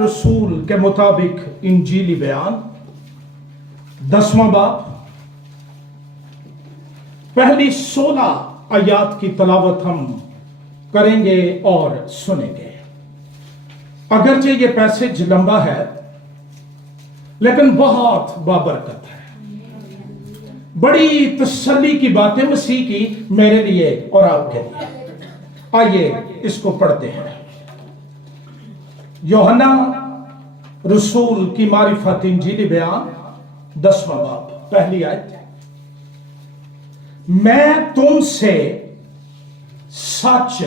रसूल के मुताबिक इंजीली बयान 10वां बाब पहली 16 आयात की तलावत हम करेंगे और सुनेंगे। अगरचे ये पैसेज लंबा है लेकिन बहुत बाबरकत है। बड़ी तसल्ली की बातें मसीह की मेरे लिए और आपके लिए। आइए इसको पढ़ते हैं। यूहन्ना रसूल की मारिफत इंजीली बयान 10वां बाब पहली आयत। मैं तुमसे सच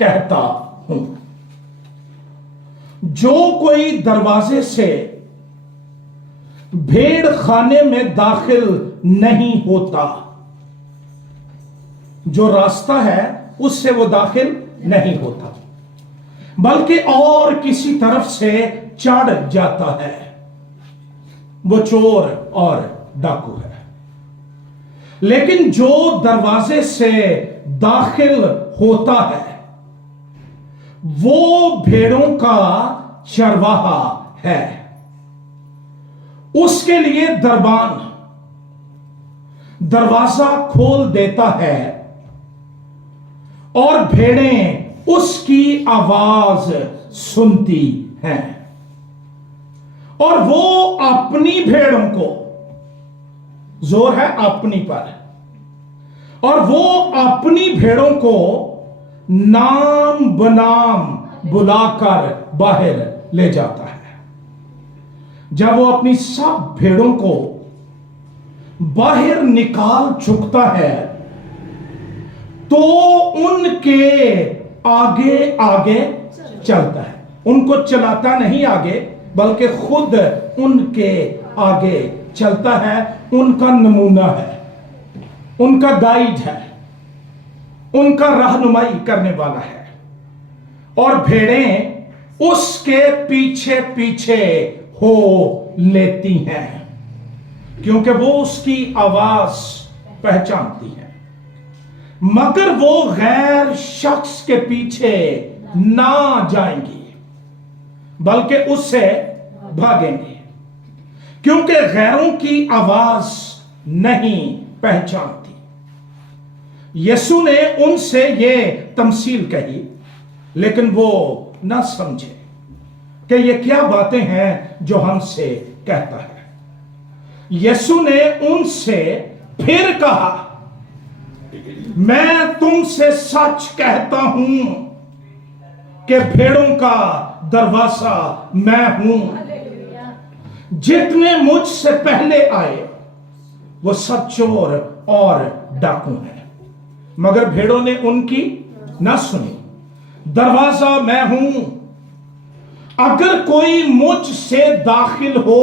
कहता हूं, जो कोई दरवाजे से भेड़ खाने में दाखिल नहीं होता, जो रास्ता है उससे वो दाखिल नहीं होता, बल्कि और किसी तरफ से चढ़ जाता है, वो चोर और डाकू है। लेकिन जो दरवाजे से दाखिल होता है वो भेड़ों का चरवाहा है। उसके लिए दरबान दरवाजा खोल देता है और भेड़ें उसकी आवाज सुनती हैं, और वो अपनी भेड़ों को, जोर है अपनी पर, और वो अपनी भेड़ों को नाम बनाम बुलाकर बाहर ले जाता है। जब वो अपनी सब भेड़ों को बाहर निकाल चुकता है तो उनके आगे आगे चलता है। उनको चलाता नहीं आगे, बल्कि खुद उनके आगे चलता है। उनका नमूना है, उनका गाइड है, उनका रहनुमाई करने वाला है, और भेड़ें उसके पीछे पीछे हो लेती हैं, क्योंकि वो उसकी आवाज पहचानती है। मगर वो गैर शख्स के पीछे ना जाएंगी, बल्कि उससे भागेंगे, क्योंकि गैरों की आवाज नहीं पहचानती। यीशु ने उनसे ये तमसील कही, लेकिन वो ना समझे कि ये क्या बातें हैं जो हमसे कहता है। यीशु ने उनसे फिर कहा, मैं तुमसे सच कहता हूं कि भेड़ों का दरवाजा मैं हूं। जितने मुझसे पहले आए वो सब चोर और डाकू हैं, मगर भेड़ों ने उनकी ना सुनी। दरवाजा मैं हूं, अगर कोई मुझसे दाखिल हो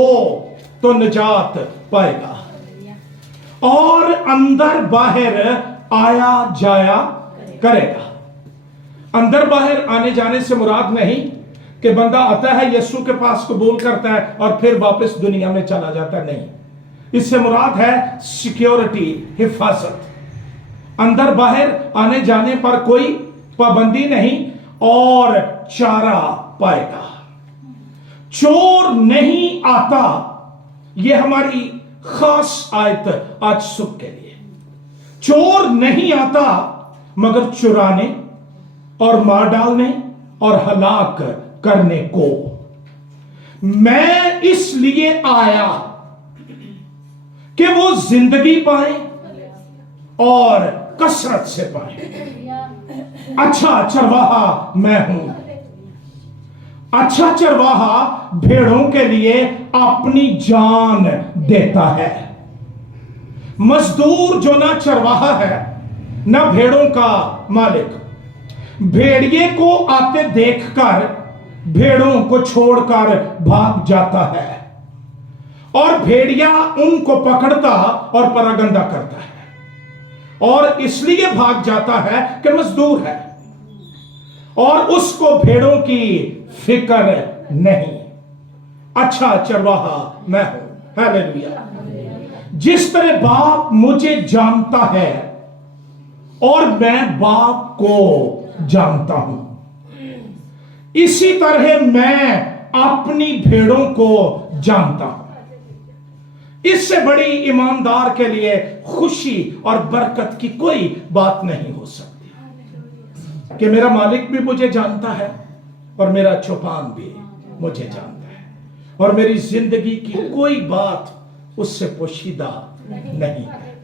तो निजात पाएगा और अंदर बाहर आया जाया करेगा। अंदर बाहर आने जाने से मुराद नहीं कि बंदा आता है, यीशु के पास कबूल करता है और फिर वापस दुनिया में चला जाता, नहीं। इससे मुराद है सिक्योरिटी, हिफाजत। अंदर बाहर आने जाने पर कोई पाबंदी नहीं और चारा पाएगा। चोर नहीं आता, यह हमारी खास आयत आज सुबह के लिए। चोर नहीं आता मगर चुराने और मार डालने और हलाक करने को। मैं इसलिए आया कि वो जिंदगी पाए और कसरत से पाए। अच्छा चरवाहा मैं हूं। अच्छा चरवाहा भेड़ों के लिए अपनी जान देता है। मजदूर जो ना चरवाहा है ना भेड़ों का मालिक, भेड़िए को आते देखकर भेड़ों को छोड़कर भाग जाता है, और भेड़िया उनको पकड़ता और परागंदा करता है, और इसलिए भाग जाता है कि मजदूर है और उसको भेड़ों की फिक्र नहीं। अच्छा चरवाहा मैं हूं। हालेलुया। जिस तरह बाप मुझे जानता है और मैं बाप को जानता हूं, इसी तरह मैं अपनी भेड़ों को जानता हूं। इससे बड़ी ईमानदार के लिए खुशी और बरकत की कोई बात नहीं हो सकती कि मेरा मालिक भी मुझे जानता है और मेरा चौपान भी मुझे जानता है और मेरी जिंदगी की कोई बात उससे पोशीदा नहीं है।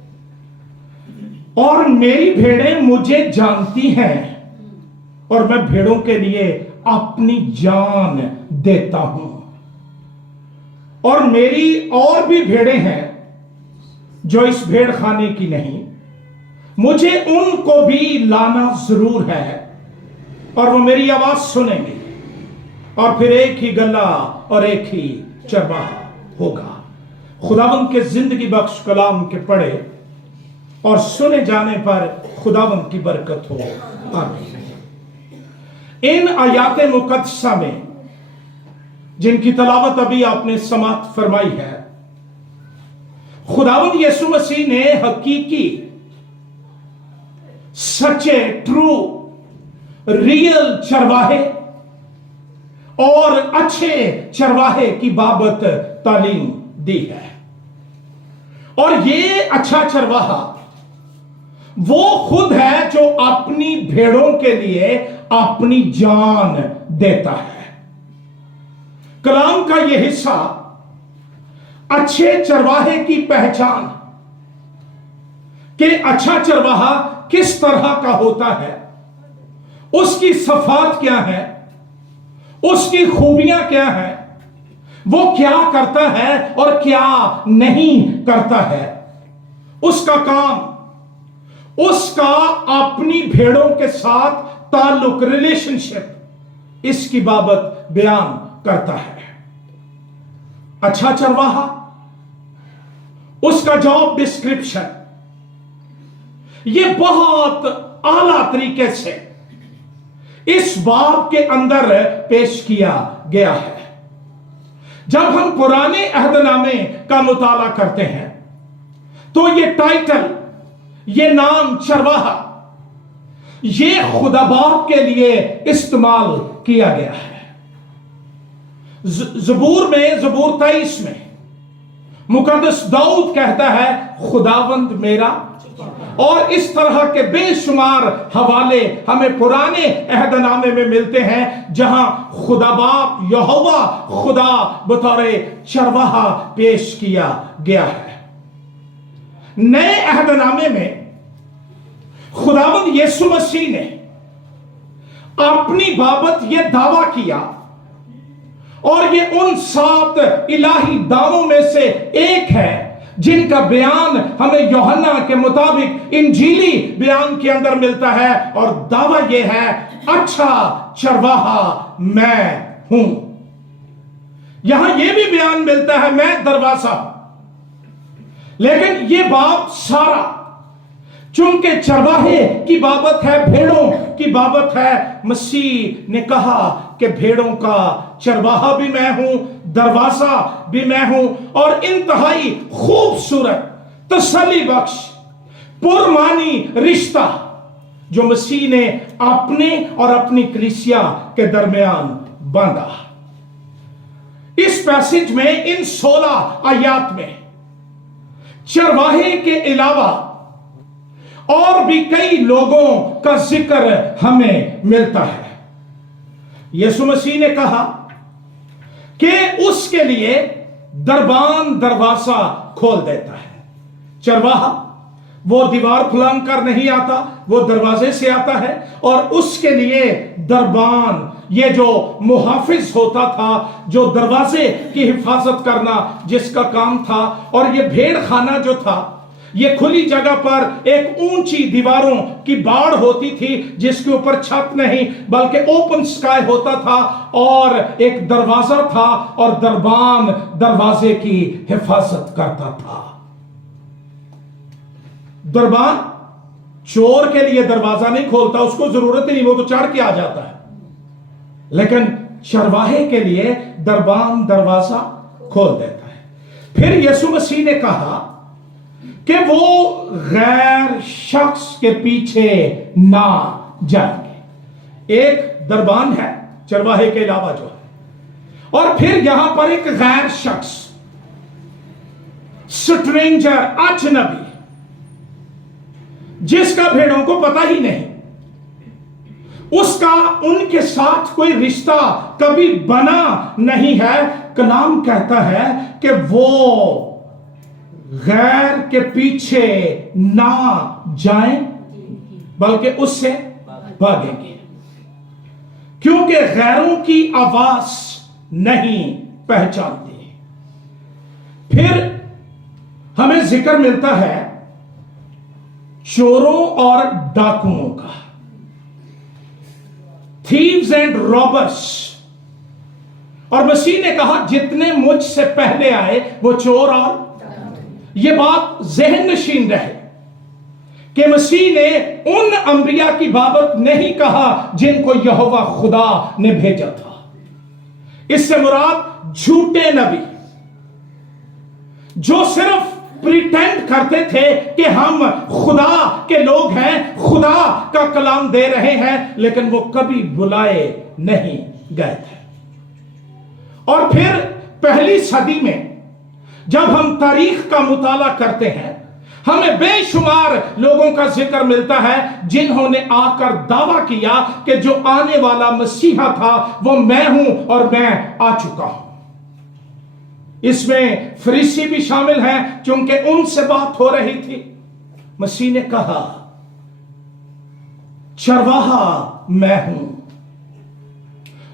और मेरी भेड़ें मुझे जानती हैं और मैं भेड़ों के लिए अपनी जान देता हूं। और मेरी और भी भेड़ें हैं जो इस भेड़ खाने की नहीं, मुझे उनको भी लाना जरूर है और वो मेरी आवाज सुनेंगे और फिर एक ही गला और एक ही चरवाहा होगा। खुदावंद के जिंदगी बख्श कलाम के पढ़े और सुने जाने पर खुदावंद की बरकत हो, आमीन। इन आयात मुकद्दसा में जिनकी तलावत अभी आपने समाप्त फरमाई है, खुदावंद यीशु मसीह ने हकीकी, सच्चे, ट्रू, रियल चरवाहे और अच्छे चरवाहे की बाबत तालीम दी है। और ये अच्छा चरवाहा वो खुद है जो अपनी भेड़ों के लिए अपनी जान देता है। कलाम का यह हिस्सा अच्छे चरवाहे की पहचान कि अच्छा चरवाहा किस तरह का होता है, उसकी सफात क्या है, उसकी खूबियां क्या है, वो क्या करता है और क्या नहीं करता है, उसका काम, उसका अपनी भेड़ों के साथ ताल्लुक, रिलेशनशिप, इसकी बाबत बयान करता है। अच्छा चरवाहा, उसका जॉब डिस्क्रिप्शन ये बहुत आला तरीके से इस बाब के अंदर पेश किया गया है। जब हम पुराने अहदनामे का मुताला करते हैं तो ये टाइटल, ये नाम चरवाहा, ये खुदा बाप के लिए इस्तेमाल किया गया है। ज़बूर में, ज़बूर 23 में मुकद्दस दाऊद कहता है खुदावंद मेरा, और इस तरह के बेशुमार हवाले हमें पुराने अहदनामे में मिलते हैं जहां खुदा बाप, यहोवा खुदा बतौर चरवाहा पेश किया गया है। नए अहदनामे में खुदावंद यीशु मसीह ने अपनी बाबत यह दावा किया और ये उन 7 इलाही दावों में से एक है जिनका बयान हमें यूहन्ना के मुताबिक इंजीली बयान के अंदर मिलता है। और दावा यह है, अच्छा चरवाहा मैं हूं। यहां यह भी बयान मिलता है, मैं दरवाजा। लेकिन यह बात सारा चूंकि चरवाहे की बाबत है, भेड़ों की बाबत है, मसीह ने कहा कि भेड़ों का चरवाहा भी मैं हूं, दरवाजा भी मैं हूं। और इंतहाई खूबसूरत, तसल्ली बख्श, पुरमानी रिश्ता जो मसीह ने अपने और अपनी कलीसिया के दरमियान बांधा। इस पैसेज में, इन 16 आयात में चरवाहे के अलावा और भी कई लोगों का जिक्र हमें मिलता है। यीशु मसीह ने कहा कि उसके लिए दरबान दरवाजा खोल देता है। चरवाहा वो दीवार फुलांग कर नहीं आता, वो दरवाजे से आता है। और उसके लिए दरबान, ये जो मुहाफिज होता था, जो दरवाजे की हिफाजत करना जिसका काम था। और ये भेड़ खाना जो था, ये खुली जगह पर एक ऊंची दीवारों की बाड़ होती थी जिसके ऊपर छत नहीं बल्कि ओपन स्काई होता था, और एक दरवाजा था और दरबान दरवाजे की हिफाजत करता था। दरबान चोर के लिए दरवाजा नहीं खोलता, उसको जरूरत ही नहीं, वो तो चढ़ के आ जाता है। लेकिन चरवाहे के लिए दरबान दरवाजा खोल देता है। फिर यीशु मसीह ने कहा कि वो गैर शख्स के पीछे ना जाएंगे। एक दरबान है चरवाहे के अलावा जो है, और फिर यहां पर एक गैर शख्स, स्ट्रेंजर, अजनबी, जिसका भेड़ों को पता ही नहीं, उसका उनके साथ कोई रिश्ता कभी बना नहीं है। कलाम कहता है कि वो गैर के पीछे ना जाएं बल्कि उससे भागेंगे, क्योंकि गैरों की आवाज नहीं पहचानती। फिर हमें जिक्र मिलता है चोरों और डाकुओं का, थीव्स एंड रॉबर्स। और मसीह ने कहा जितने मुझसे पहले आए वो चोर, और ये बात ज़हन नशीन रहे कि मसीह ने उन अंबिया की बाबत नहीं कहा जिनको यहोवा खुदा ने भेजा था। इससे मुराद झूठे नबी जो सिर्फ प्रिटेंड करते थे कि हम खुदा के लोग हैं, खुदा का कलाम दे रहे हैं, लेकिन वो कभी बुलाए नहीं गए थे। और फिर पहली सदी में जब हम तारीख का मुताला करते हैं, हमें बेशुमार लोगों का जिक्र मिलता है जिन्होंने आकर दावा किया कि जो आने वाला मसीहा था वो मैं हूं और मैं आ चुका हूं। इसमें फरीसी भी शामिल हैं, क्योंकि उनसे बात हो रही थी। मसीह ने कहा चरवाहा मैं हूं,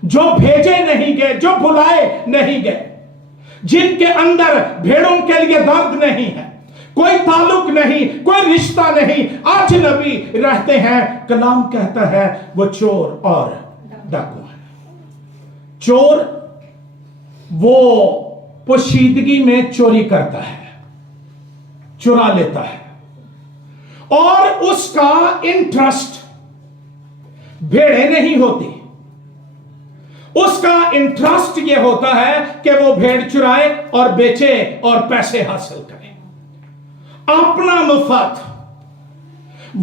जो भेजे नहीं गए, जो बुलाए नहीं गए, जिनके अंदर भेड़ों के लिए दर्द नहीं है, कोई ताल्लुक नहीं, कोई रिश्ता नहीं, अजनबी रहते हैं। कलाम कहता है वो चोर और डाकू है। चोर वो पोशीदगी में चोरी करता है, चुरा लेता है, और उसका इंटरेस्ट भेड़ें नहीं होती। उसका इंटरेस्ट यह होता है कि वो भेड़ चुराए और बेचे और पैसे हासिल करे, अपना मफाद।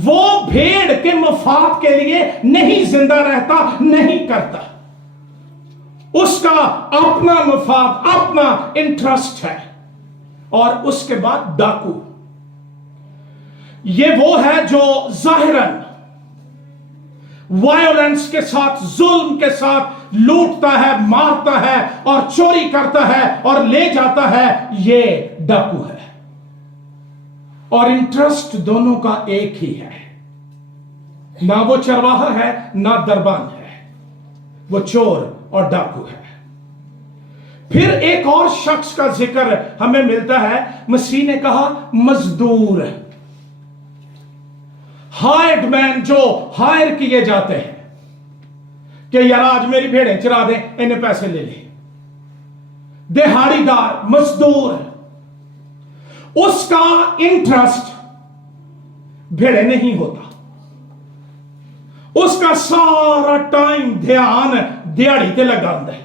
वो भेड़ के मफाद के लिए नहीं जिंदा रहता, नहीं करता। उसका अपना मफाद, अपना इंटरेस्ट है। और उसके बाद डाकू, ये वो है जो जाहिरन वायोलेंस के साथ, जुल्म के साथ लूटता है, मारता है और चोरी करता है और ले जाता है। ये डाकू है। और इंटरेस्ट दोनों का एक ही है, ना वो चरवाहा है ना दरबान है, वो चोर और डाकू है। फिर एक और शख्स का जिक्र हमें मिलता है। मसीह ने कहा मजदूर, हायर्ड मैन, जो हायर किए जाते हैं कि यार आज मेरी भेड़ें चरा दे, इन्हें पैसे ले ले। दिहाड़ीदार, मजदूर, उसका इंटरेस्ट भेड़े नहीं होता। उसका सारा टाइम, ध्यान दिहाड़ी ते लगा है,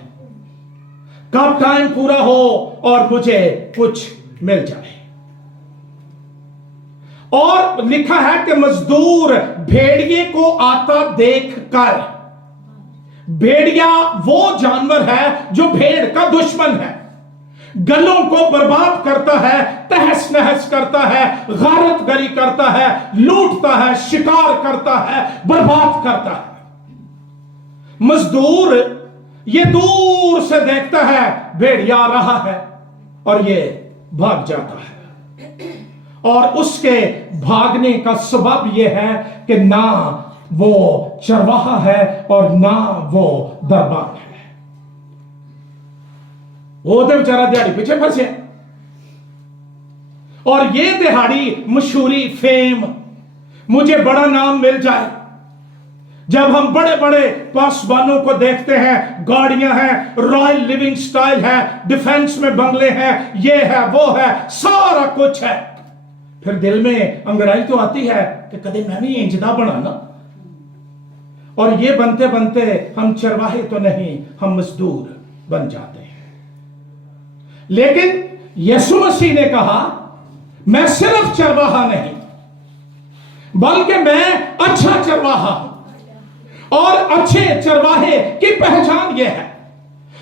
कब टाइम पूरा हो और मुझे कुछ मिल जाए। और लिखा है कि मजदूर भेड़िए को आता देख कर, भेड़िया वो जानवर है जो भेड़ का दुश्मन है, गलों को बर्बाद करता है, तहस नहस करता है, गारत गरी करता है, लूटता है, शिकार करता है, बर्बाद करता है। मजदूर ये दूर से देखता है भेड़िया आ रहा है और ये भाग जाता है। और उसके भागने का सबब यह है कि ना वो चरवाहा है और ना वो दरबान है। वो तो बेचारा दिहाड़ी पीछे फंसे। और ये दिहाड़ी मशहूरी, फेम, मुझे बड़ा नाम मिल जाए। जब हम बड़े बड़े पासबानों को देखते हैं, गाड़ियां हैं, रॉयल लिविंग स्टाइल है, डिफेंस में बंगले हैं, ये है वो है, सारा कुछ है, फिर दिल में अंगड़ाई तो आती है कि कदे मैं भी इंजदा बना ना। और ये बनते बनते हम चरवाहे तो नहीं, हम मजदूर बन जाते हैं। लेकिन यीशु मसीह ने कहा मैं सिर्फ चरवाहा नहीं, बल्कि मैं अच्छा चरवाहा हूं। और अच्छे चरवाहे की पहचान यह है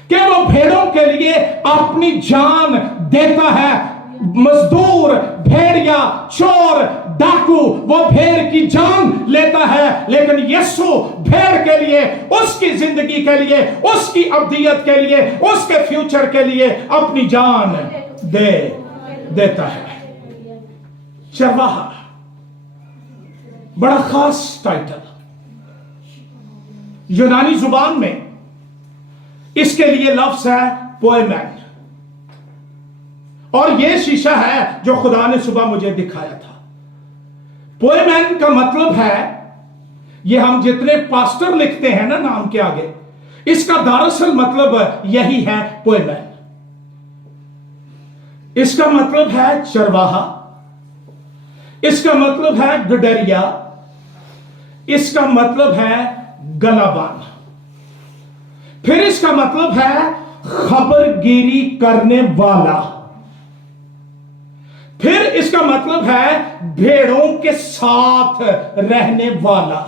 कि वो भेड़ों के लिए अपनी जान देता है। मजदूर, भेड़िया, चोर, डाकू वो भेड़ की जान लेता है, लेकिन यीशु भेड़ के लिए, उसकी जिंदगी के लिए, उसकी अब्दियत के लिए, उसके फ्यूचर के लिए अपनी जान देता है। चरवाहा, बड़ा खास टाइटल। यूनानी जुबान में इसके लिए लफ्ज है पोएमैन, और यह शीशा है जो खुदा ने सुबह मुझे दिखाया था। पोएमैन का मतलब है, ये हम जितने पास्टर लिखते हैं ना नाम के आगे, इसका दरअसल मतलब यही है पोएमैन। इसका मतलब है चरवाहा, इसका मतलब है गडरिया, इसका मतलब है गलाबान, फिर इसका मतलब है खबरगिरी करने वाला, फिर इसका मतलब है भेड़ों के साथ रहने वाला।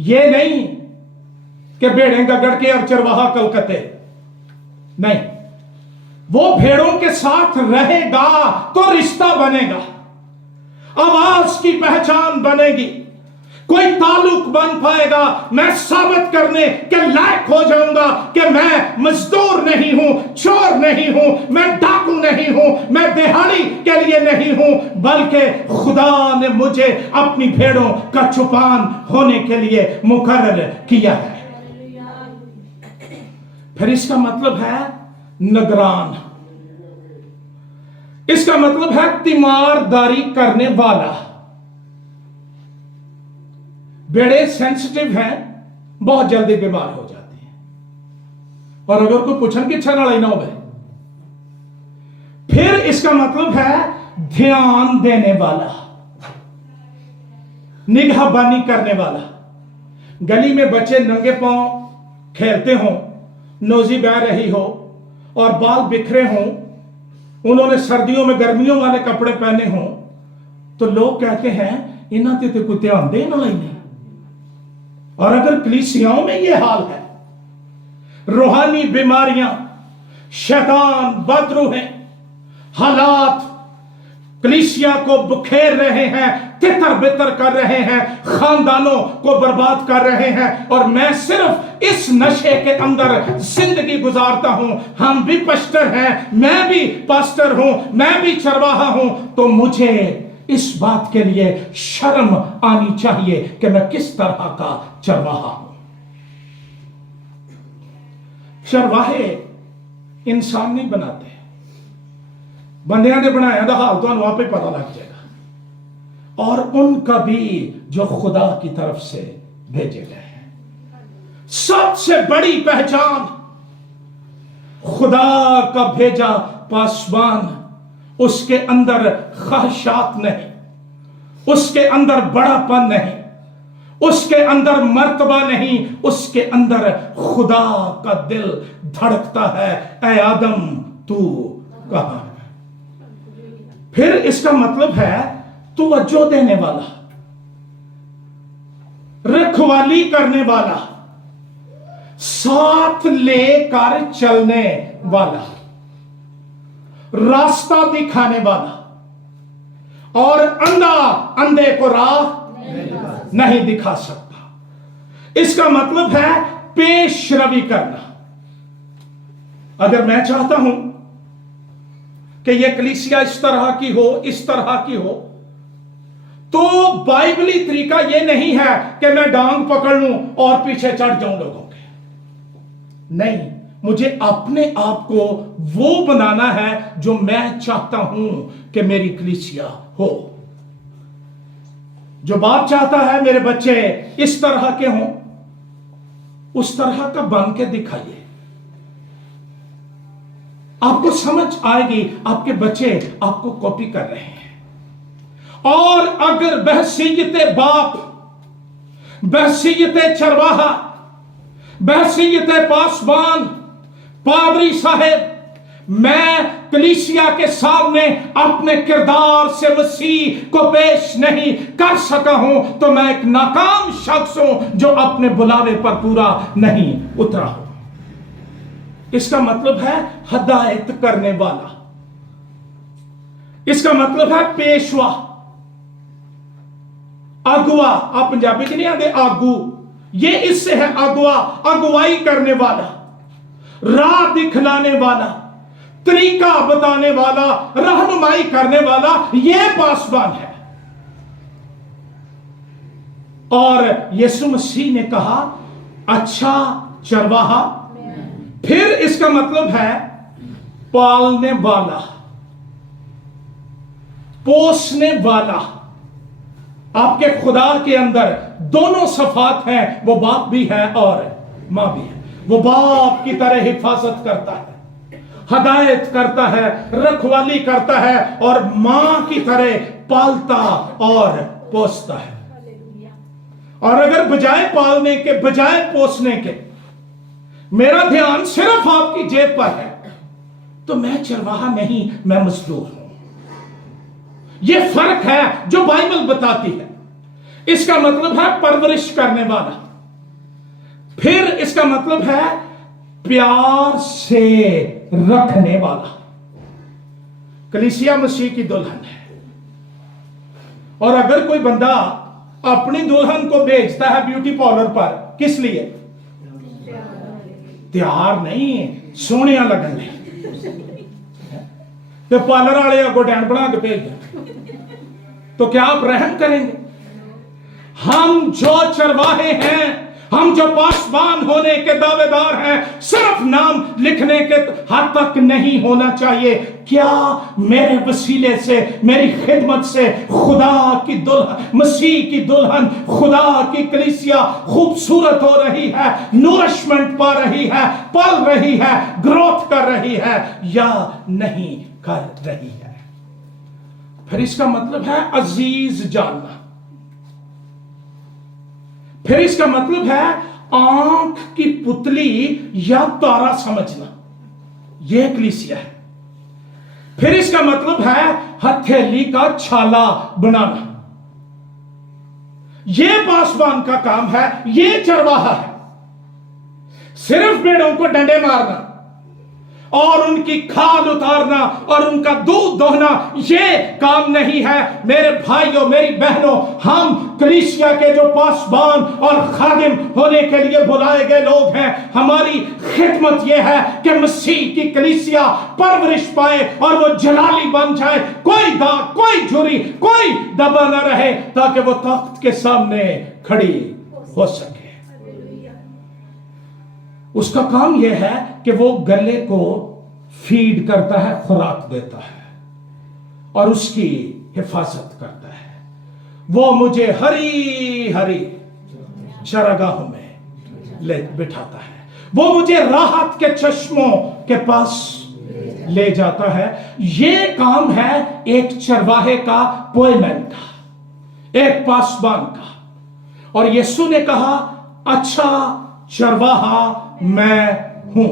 ये नहीं कि भेड़ें गगड़ के और चरवाहा कलकत्ते, नहीं, वो भेड़ों के साथ रहेगा तो रिश्ता बनेगा, आवाज की पहचान बनेगी, कोई ताल्लुक बन पाएगा। मैं साबित करने के लायक हो जाऊंगा कि मैं मजदूर नहीं हूं, चोर नहीं हूं, मैं डाकू नहीं हूं, मैं दिहाड़ी के लिए नहीं हूं, बल्कि खुदा ने मुझे अपनी भेड़ों का चौपान होने के लिए मुकर्रर किया है। फिर इसका मतलब है निगरान, इसका मतलब है तीमारदारी करने वाला। भेड़े सेंसिटिव हैं, बहुत जल्दी बीमार हो जाती हैं, और अगर कोई पूछन की इच्छा ना लेना हो। फिर इसका मतलब है ध्यान देने वाला, निगाहबानी करने वाला। गली में बच्चे नंगे पांव खेलते हों, नोजी बह रही हो और बाल बिखरे हों, उन्होंने सर्दियों में गर्मियों वाले कपड़े पहने हों, तो लोग कहते हैं इन्हें तो कोई ध्यान देना ही नहीं। और अगर कलीसियाओं में यह हाल है, रूहानी बीमारियां, शैतान, बदरूहें, हालात कलीसिया को बुखेर रहे हैं, तितर बितर कर रहे हैं, खानदानों को बर्बाद कर रहे हैं, और मैं सिर्फ इस नशे के अंदर जिंदगी गुजारता हूं। हम भी पास्टर हैं, मैं भी पास्टर हूं, मैं भी चरवाहा हूं, तो मुझे इस बात के लिए शर्म आनी चाहिए कि मैं किस तरह का चरवाहा हूं। चरवाहे इंसान नहीं बनाते, बंदियां ने बनाया दा हाल तो आप ही पता लग जाएगा, और उनका भी जो खुदा की तरफ से भेजे गए हैं। सबसे बड़ी पहचान खुदा का भेजा पासवान, उसके अंदर ख्वाहिशात नहीं, उसके अंदर बड़ापन नहीं, उसके अंदर मर्तबा नहीं, उसके अंदर खुदा का दिल धड़कता है, ऐ आदम तू कहां है। फिर इसका मतलब है तवज्जो देने वाला, रखवाली करने वाला, साथ लेकर चलने वाला, रास्ता दिखाने वाला, और अंधा अंधे को राह नहीं दिखा सकता। इसका मतलब है पेश रवि करना। अगर मैं चाहता हूं कि यह कलीसिया इस तरह की हो, इस तरह की हो, तो बाइबली तरीका यह नहीं है कि मैं डांग पकड़ लूं और पीछे चढ़ जाऊं लोगों के। नहीं, मुझे अपने आप को वो बनाना है जो मैं चाहता हूं कि मेरी कलीसिया हो। जो बाप चाहता है मेरे बच्चे इस तरह के हों, उस तरह का बन के दिखाइए। आपको समझ आएगी, आपके बच्चे आपको कॉपी कर रहे हैं। और अगर बहसीयत बाप, बहसीयत चरवाहा, बहसीयत पासवान, पादरी साहेब, मैं कलीसिया के सामने अपने किरदार से मसीह को पेश नहीं कर सका हूं तो मैं एक नाकाम शख्स हूं जो अपने बुलावे पर पूरा नहीं उतरा हूं। इसका मतलब है हदायत करने वाला, इसका मतलब है पेशवा, अगुआ। आप पंजाबी की नहीं आते आगू, ये इससे है अगुआ, अगुवाई करने वाला, राह दिखलाने वाला, तरीका बताने वाला, रहनुमाई करने वाला, ये पासवान है। और यीशु मसीह ने कहा अच्छा चरवाहा, फिर इसका मतलब है पालने वाला, पोसने वाला। आपके खुदा के अंदर दोनों सफात हैं, वो बाप भी है और मां भी है। वो बाप की तरह हिफाजत करता है, हदायत करता है, रखवाली करता है, और मां की तरह पालता और पोसता है। और अगर बजाय पालने के, बजाय पोसने के मेरा ध्यान सिर्फ आपकी जेब पर है तो मैं चरवाहा नहीं, मैं मजदूर हूं। यह फर्क है जो बाइबल बताती है। इसका मतलब है परवरिश करने वाला, फिर इसका मतलब है प्यार से रखने वाला। कलीसिया मसीह की दुल्हन है, और अगर कोई बंदा अपनी दुल्हन को भेजता है ब्यूटी पार्लर पर, किस लिए? त्यार नहीं, सोनिया लगन ले, तो पार्लर वाले अगो डैन बना के भेज दें, तो क्या आप रहम करेंगे? हम जो चरवाहे हैं, हम जो पासबान होने के दावेदार हैं, सिर्फ नाम लिखने के हद तक नहीं होना चाहिए। क्या मेरे वसीले से, मेरी खिदमत से खुदा की दुल्हन, मसीह की दुल्हन, खुदा की कलीसिया खूबसूरत हो रही है, नूरिशमेंट पा रही है, पल रही है, ग्रोथ कर रही है या नहीं कर रही है? फिर इसका मतलब है अजीज जानना, फिर इसका मतलब है आंख की पुतली या तारा समझना, यह कलीसिया है। फिर इसका मतलब है हथेली का छाला बनाना, यह पासवान का काम है, यह चरवाहा है। सिर्फ भेड़ों को डंडे मारना और उनकी खाल उतारना और उनका दूध दोहना ये काम नहीं है। मेरे भाइयों, मेरी बहनों, हम कलीसिया के जो पासबान और खादिम होने के लिए बुलाए गए लोग हैं, हमारी खिदमत यह है कि मसीह की कलीसिया परवरिश पाए और वो जलाली बन जाए, कोई दाग, कोई झुर्री, कोई दबा न रहे, ताकि वो तख्त के सामने खड़ी हो सके। उसका काम यह है कि वो गले को फीड करता है, खुराक देता है और उसकी हिफाजत करता है। वो मुझे हरी हरी चरागाहों में ले बिठाता है, वो मुझे राहत के चश्मों के पास ले जाता है। ये काम है एक चरवाहे का, पोएमैन का, एक पासबान का। और यीशु ने कहा अच्छा चरवाहा मैं हूं।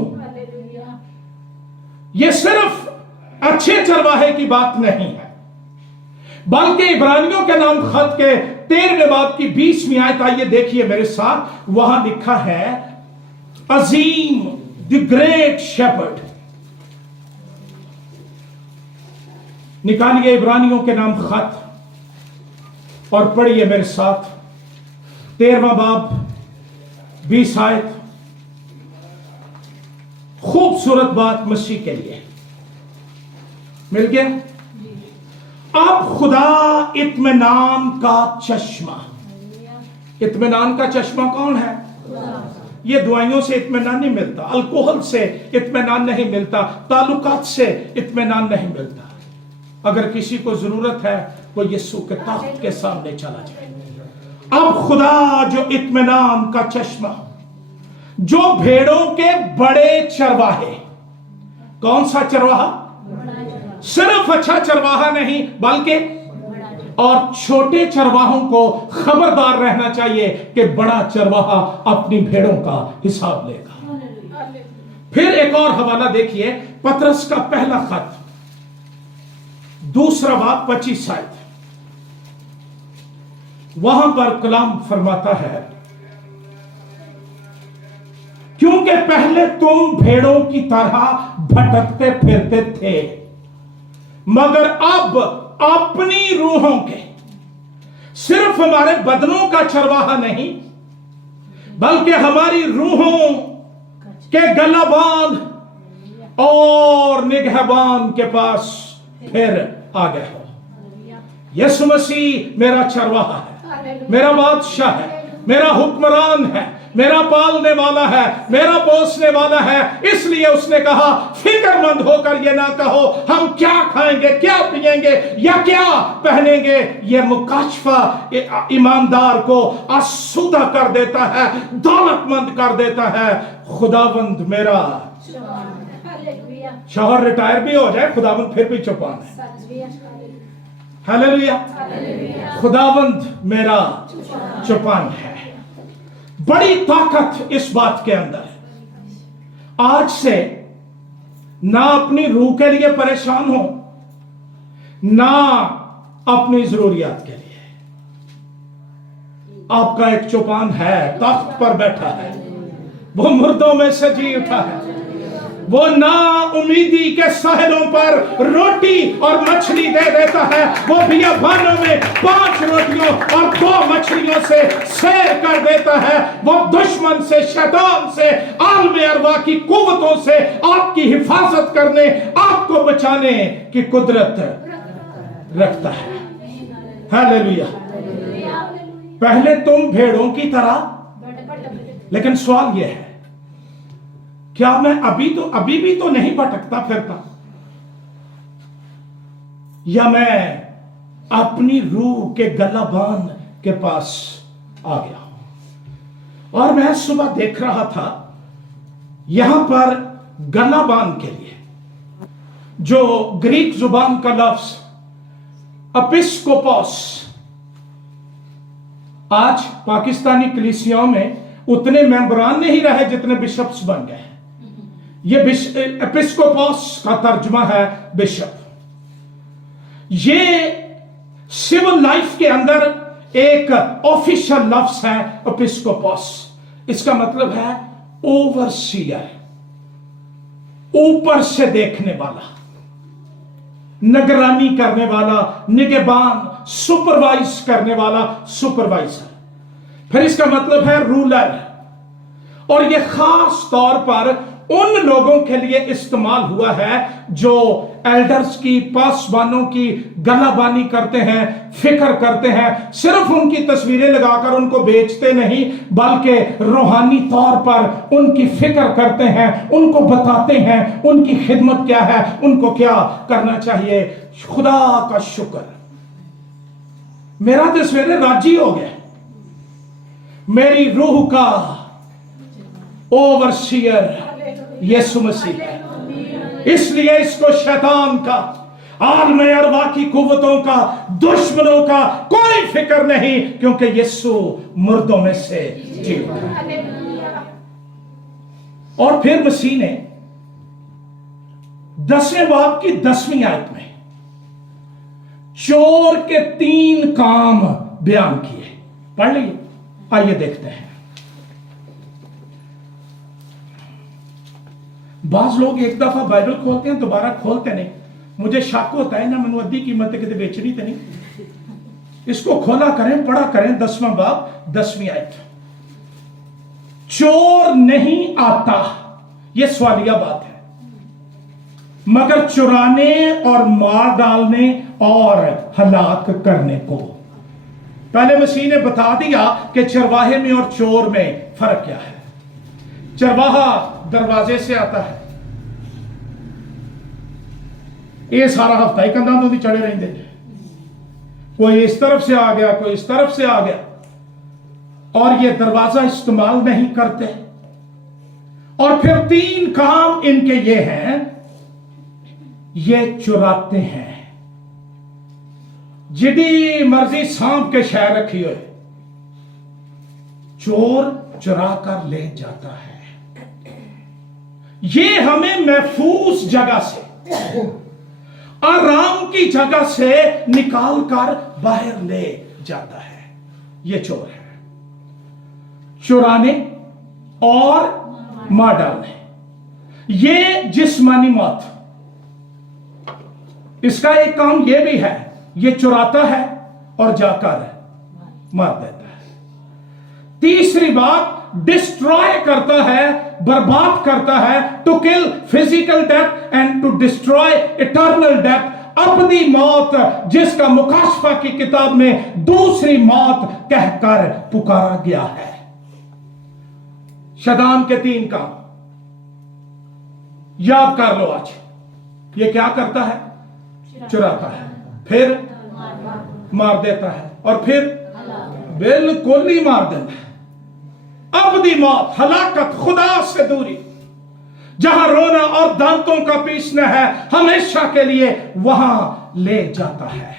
यह सिर्फ अच्छे चरवाहे की बात नहीं है, बल्कि इब्रानियों के नाम खत के 13वें बाब की 20वीं आयत, आइए देखिए मेरे साथ, वहां लिखा है अजीम द ग्रेट शेपर्ड। निकालिए इब्रानियों के नाम खत और पढ़िए मेरे साथ 13वां बाब 20 आयत। खूबसूरत बात मसीह के लिए मिल गया। अब खुदा इत्मीनान का चश्मा, इत्मीनान का चश्मा कौन है? ये दवाइयों से इत्मीनान नहीं मिलता, अल्कोहल से इत्मीनान नहीं मिलता, ताल्लुकात से इत्मीनान नहीं मिलता। अगर किसी को जरूरत है वो यीशु के तख्त के सामने चला जाए। अब खुदा जो इत्मीनान का चश्मा, जो भेड़ों के बड़े चरवाहे, कौन सा चरवाहा? सिर्फ अच्छा चरवाहा नहीं, बल्कि और छोटे चरवाहों को खबरदार रहना चाहिए कि बड़ा चरवाहा अपनी भेड़ों का हिसाब लेगा। फिर एक और हवाला देखिए, पतरस का पहला खत दूसरा बाब 25 आयत, वहां पर कलाम फरमाता है, क्योंकि पहले तुम भेड़ों की तरह भटकते फिरते थे, मगर अब अपनी रूहों के, सिर्फ हमारे बदनों का चरवाहा नहीं बल्कि हमारी रूहों के गलाबान और निगहबान के पास फिर आ गए हो। यीशु मसीह मेरा चरवाहा है, मेरा बादशाह है, मेरा हुक्मरान है, मेरा पालने वाला है, मेरा पोसने वाला है। इसलिए उसने कहा, फिक्रमंद होकर ये ना कहो हम क्या खाएंगे, क्या पिएंगे या क्या पहनेंगे। ये मुकाशफा ईमानदार को आसूदा कर देता है, दौलतमंद कर देता है। खुदावंद मेरा, शौहर रिटायर भी हो जाए, खुदावंद फिर भी चौपान है। हालेलुया। खुदावंद मेरा चौपान है। बड़ी ताकत इस बात के अंदर है। आज से ना अपनी रूह के लिए परेशान हो, ना अपनी जरूरियात के लिए। आपका एक चौपान है, तख्त पर बैठा है, वो मुर्दों में से जी उठा है, वो ना उम्मीदी के साहिलों पर रोटी और मछली दे देता है, वो बियाबानों में 5 रोटियों और 2 मछलियों से सैर कर देता है। वो दुश्मन से, शैतान से, आलम अरवा की कुव्वतों से आपकी हिफाजत करने, आपको बचाने की कुदरत रखता है। हालेलुया। पहले तुम भेड़ों की तरह, लेकिन सवाल यह है, क्या मैं अभी भी तो नहीं भटकता फिरता, या मैं अपनी रूह के गलाबान के पास आ गया हूं? और मैं सुबह देख रहा था, यहां पर गलाबान के लिए जो ग्रीक जुबान का लफ्ज एपिस्कोपोस, आज पाकिस्तानी कलीसियाओं में उतने मेंबरान नहीं रहे जितने बिशप्स बन गए। ये एपिस्कोपोस का तर्जुमा है बिशप। ये सिविल लाइफ के अंदर एक ऑफिशियल लफ्ज है एपिस्कोपोस। इसका मतलब है ओवरसीयर, ऊपर से देखने वाला, निगरानी करने वाला, निगहबान, सुपरवाइज करने वाला, सुपरवाइजर। फिर इसका मतलब है रूलर। और यह खास तौर पर उन लोगों के लिए इस्तेमाल हुआ है जो एल्डर्स की, पासवानों की गलाबानी करते हैं, फिक्र करते हैं। सिर्फ उनकी तस्वीरें लगाकर उनको बेचते नहीं, बल्कि रूहानी तौर पर उनकी फिक्र करते हैं, उनको बताते हैं उनकी खिदमत क्या है, उनको क्या करना चाहिए। खुदा का शुक्र, मेरा तो सवेरे राजी हो गया। मेरी रूह का ओवरसीयर यीशु मसीह है। इसलिए इसको शैतान का, आलम अरवा की कुव्वतों का, दुश्मनों का कोई फिक्र नहीं, क्योंकि यीशु मुर्दों में से जी उठा। और फिर मसीह ने 10वें बाब की 10वीं आयत में चोर के 3 काम बयान किए। पढ़ लीजिए, आइए देखते हैं। बाज लोग एक दफा बाइबल खोलते हैं, दोबारा खोलते नहीं। मुझे शक होता है ना, मनु अद्धी कीमत कितने बेचनी तो नहीं। इसको खोला करें, पढ़ा करें। 10वां बाब 10वीं आयत। चोर नहीं आता, यह सवालिया बात है, मगर चुराने और मार डालने और हलाक करने को। पहले मसीह ने बता दिया कि चरवाहे में और चोर में फर्क क्या है। चरवाहा दरवाजे से आता है, ये सारा हफ्ता ही कंधा तो चढ़े रहते, कोई इस तरफ से आ गया, कोई इस तरफ से आ गया, और ये दरवाजा इस्तेमाल नहीं करते। और फिर 3 काम इनके ये हैं, ये चुराते हैं। जिदी मर्जी सांप के शहर रखी हुए, चोर चुरा कर ले जाता है। ये हमें महफूज जगह से आराम की जगह से निकाल कर बाहर ले जाता है। ये चोर है, चुराने और मार डालने। ये जिस्मानी मौत, इसका एक काम यह भी है, ये चुराता है और जाकर मार देता है। तीसरी बात, डिस्ट्रॉय करता है, बर्बाद करता है। To kill physical death and to destroy eternal death, अपनी मौत, जिसका मुकाशफा की किताब में दूसरी मौत कहकर पुकारा गया है। शैतान के 3 काम याद कर लो आज। ये क्या करता है? चुराता है, फिर मार देता है, और फिर बिल्कुल ही मार देता है। अबदी मौत, हलाकत, खुदा से दूरी, जहां रोना और दांतों का पीसना है, हमेशा के लिए वहां ले जाता है।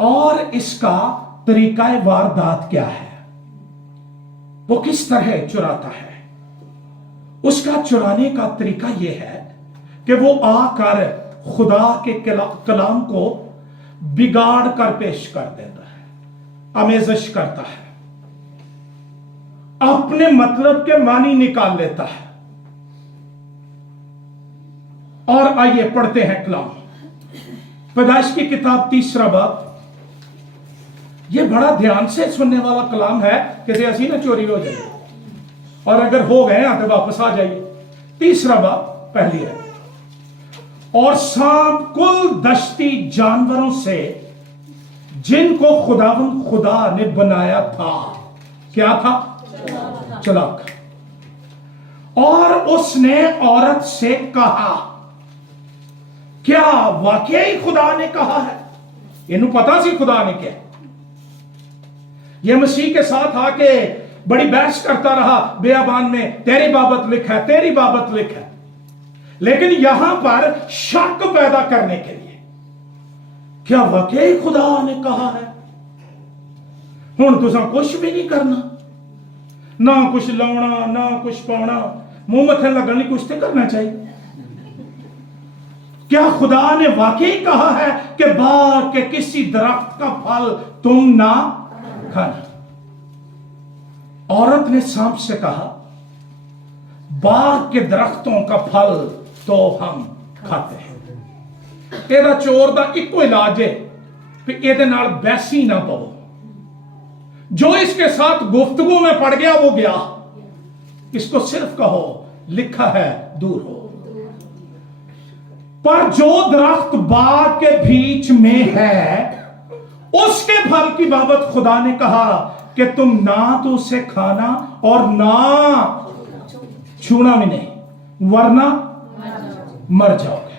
और इसका तरीका वारदात क्या है? वो किस तरह चुराता है? उसका चुराने का तरीका यह है कि वो आकर खुदा के कलाम को बिगाड़ कर पेश कर देता है, आमेज़श करता है, अपने मतलब के मानी निकाल लेता है। और आइए पढ़ते हैं कलाम, पैदाइश की किताब 3 बाब। यह बड़ा ध्यान से सुनने वाला कलाम है, कि ऐसी ना चोरी हो जाए, और अगर हो गए तो वापस आ जाइए। 3 बाब पहली है। और सांप कुल दश्ती जानवरों से जिनको खुदावंद खुदा ने बनाया था, क्या था? चालाक। और उसने औरत से कहा, क्या वाकई खुदा ने कहा है? इन्हें पता सी खुदा ने क्या। यह मसीह के साथ आके बड़ी बहस करता रहा बेयाबान में, तेरी बाबत लिखा है, तेरी बाबत लिखा है। लेकिन यहां पर शक पैदा करने के लिए, क्या वाकई खुदा ने कहा है? हुण तुसां कुछ भी नहीं करना, ना कुछ लाउना, ना कुछ पाउना, मुंह मथे लगन नहीं, कुछ तो करना चाहिए। क्या खुदा ने वाकई कहा है कि बाग के किसी दरख्त का फल तुम ना खाना? औरत ने सांप से कहा, बाग के दरख्तों का फल तो हम खाते हैं। एदा चोर दा इको इलाज है कि एदे नाल बैसी ना पवो। जो इसके साथ गुफ्तगू में पड़ गया वो गया। इसको सिर्फ कहो, लिखा है दूर हो। पर जो दरख्त बाग के बीच में है, उसके फल की बाबत खुदा ने कहा कि तुम ना तो उसे खाना और ना छूना भी नहीं, वरना मर जाओगे।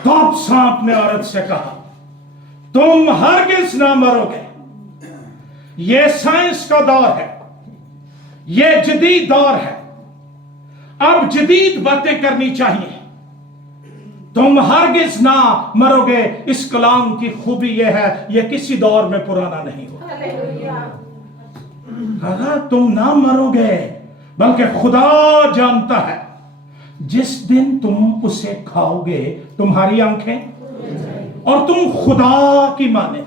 तब सांप ने औरत से कहा, तुम हरगिज ना मरोगे। यह साइंस का दौर है, यह जदीद दौर है, अब जदीद बातें करनी चाहिए। तुम हरगिज ना मरोगे। इस कलाम की खूबी यह है, यह किसी दौर में पुराना नहीं होगा। तुम ना मरोगे, बल्कि खुदा जानता है जिस दिन तुम उसे खाओगे तुम्हारी आंखें और तुम खुदा की माने,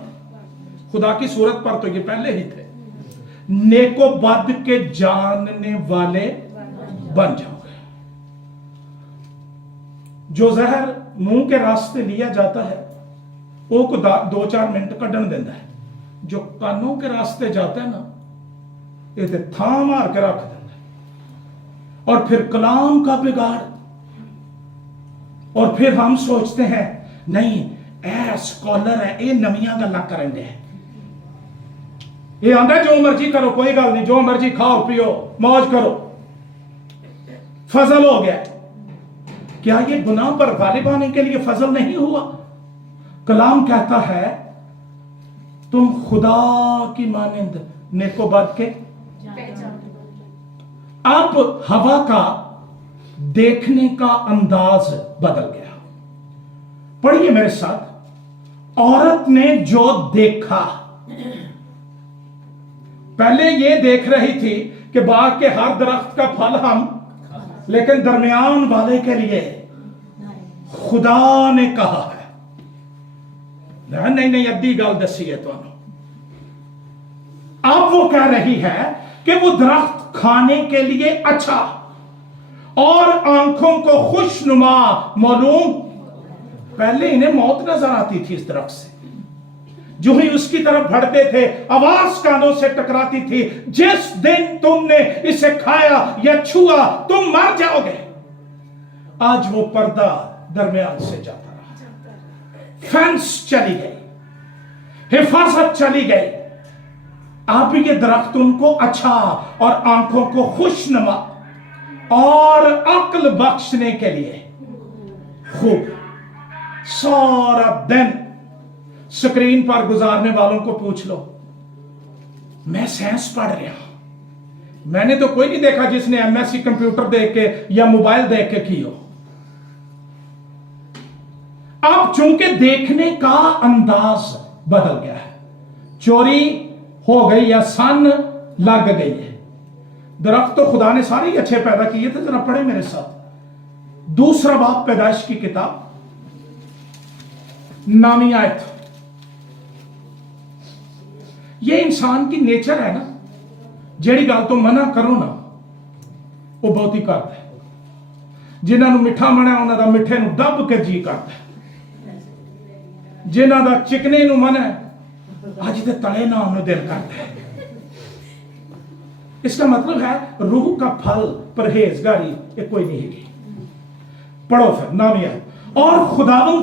खुदा की सूरत पर तो ये पहले ही थे, नेको बद के जानने वाले बन जाओगे। जो जहर मुंह के रास्ते लिया जाता है वो को 2-4 मिनट कढ़न देता है, जो कानों के रास्ते जाता है ना, ये तो था मार के रख देता है। और फिर कलाम का बिगाड़, और फिर हम सोचते हैं नहीं ए स्कॉलर है, ये नवियां गल्लां करन दे, ये आंदा जो मर्जी करो, कोई गल नहीं, जो मर्जी खाओ पियो मौज करो, फजल हो गया। क्या ये गुनाह पर गालिब आने के लिए फजल नहीं हुआ? कलाम कहता है तुम खुदा की मानिंद नेकोबद के। अब हवा का देखने का अंदाज बदल गया। पढ़िए मेरे साथ। औरत ने जो देखा, पहले ये देख रही थी कि बाग के हर दरख्त का फल हम, लेकिन दरमियान वाले के लिए खुदा ने कहा है, नहीं नहीं अद्धी गल दसी है तुहानू। अब वो कह रही है कि वो दरख्त खाने के लिए अच्छा और आंखों को खुशनुमा मालूम। पहले इन्हें मौत नजर आती थी इस दरख्त से, जो ही उसकी तरफ बढ़ते थे आवाज कानों से टकराती थी, जिस दिन तुमने इसे खाया या छुआ तुम मर जाओगे। आज वो पर्दा दरमियान से जाता रहा, फेंस चली गई, हिफाजत चली गई। आप ये दरख्त उनको अच्छा और आंखों को खुशनुमा और अक्ल बख्शने के लिए खूब। सारा दिन स्क्रीन पर गुजारने वालों को पूछ लो, मैं साइंस पढ़ रहा हूं, मैंने तो कोई नहीं देखा जिसने एमएससी कंप्यूटर देख के या मोबाइल देख के की हो। अब चूंकि देखने का अंदाज बदल गया है, चोरी हो गई या सन लग गई है। दरख्त तो खुदा ने सारे ही अच्छे पैदा किए थे, जरा पढ़े मेरे साथ। दूसरा बाब पैदाइश की किताब, नामी आयत। ये इंसान की नेचर है ना, जेड़ी गल तो मना करो ना वो बहुत ही करता है। जिन्होंने मिठा मना उन्हों का मिठे नूं दब के जी करता है, जिन्हों का चिकने नूं मना अज दे तले ना उन्हें दिल करता है। इसका मतलब है रूह का फल परहेजगारी ये कोई नहीं है। पढ़ो फिर नामी आयत। और